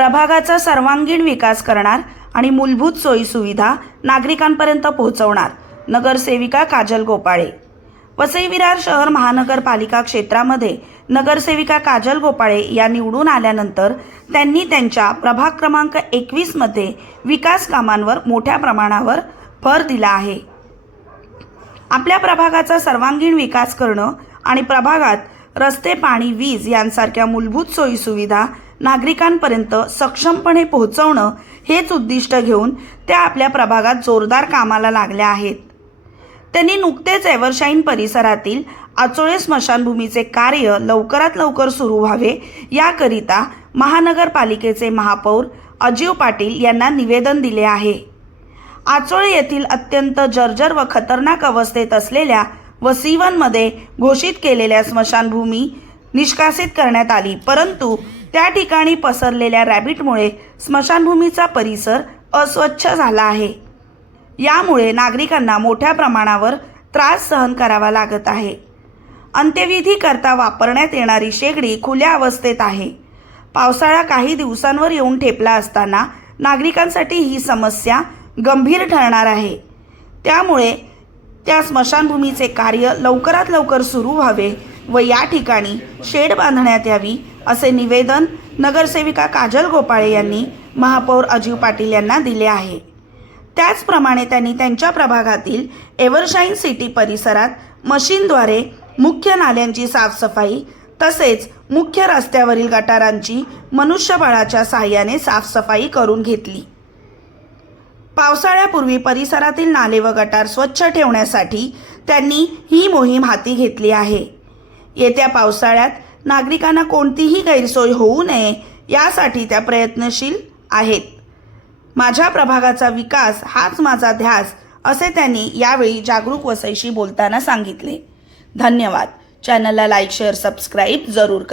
प्रभागाचा सर्वांगीण विकास करणार आणि मूलभूत सोयी सुविधा नागरिकांपर्यंत पोहोचवणार, नगरसेविका काजल गोपाळे। वसई विरार शहर महानगरपालिका क्षेत्रामध्ये नगरसेविका काजल गोपाळे या निवडून आल्यानंतर त्यांनी त्यांच्या प्रभाग क्रमांक 21 मध्ये विकास कामांवर मोठ्या प्रमाणावर भर दिला आहे। आपल्या प्रभागाचा सर्वांगीण विकास करणं आणि प्रभागात रस्ते, पाणी, वीज यांसारख्या मूलभूत सोयी सुविधा नागरिकांपर्यंत सक्षमपणे पोहोचवणं हेच उद्दिष्ट घेऊन त्या आपल्या प्रभागात जोरदार कामाला लागल्या आहेत। त्यांनी नुकतेच एव्हरशाईन परिसरातील आचोळे स्मशानभूमीचे कार्य लवकरात लवकर सुरू व्हावे याकरिता महानगरपालिकेचे महापौर अजिव पाटील यांना निवेदन दिले आहे। आचोळे येथील अत्यंत जर्जर व खतरनाक अवस्थेत असलेल्या व C1 मध्ये घोषित केलेल्या स्मशानभूमी निष्कासित करण्यात आली, परंतु त्या ठिकाणी पसरलेल्या रॅबिटमुळे स्मशानभूमीचा परिसर अस्वच्छ झाला आहे। यामुळे नागरिकांना मोठ्या प्रमाणावर त्रास सहन करावा लागत आहे। अंत्यविधी करता वापरण्यात येणारी शेगडी खुल्या अवस्थेत आहे। पावसाळा काही दिवसांवर येऊन ठेपला असताना नागरिकांसाठी ही समस्या गंभीर ठरणार आहे। त्यामुळे त्या स्मशानभूमीचे कार्य लवकरात लवकर सुरू व्हावे व या ठिकाणी शेड बांधण्यात यावी असे निवेदन नगरसेविका काजल गोपाळे यांनी महापौर अजिव पाटील यांना दिले आहे। त्याचप्रमाणे त्यांनी त्यांच्या प्रभागातील एव्हरशाईन सिटी परिसरात मशीनद्वारे मुख्य नाल्यांची साफसफाई तसेच मुख्य रस्त्यावरील गटारांची मनुष्यबळाच्या सहाय्याने साफसफाई करून घेतली। पावसाळ्यापूर्वी परिसरातील नाले व गटार स्वच्छ ठेवण्यासाठी त्यांनी ही मोहीम हाती घेतली आहे। येत्या पावसाळ्यात नागरिकांना कोणतीही गैरसोय होऊ नये यासाठी त्या प्रयत्नशील आहेत। माझ्या प्रभागाचा विकास हाच माझा ध्यास असे त्यांनी यावेळी जागरूक वसईशी बोलताना सांगितले। धन्यवाद। चॅनलला लाईक, शेअर, सबस्क्राईब जरूर करा।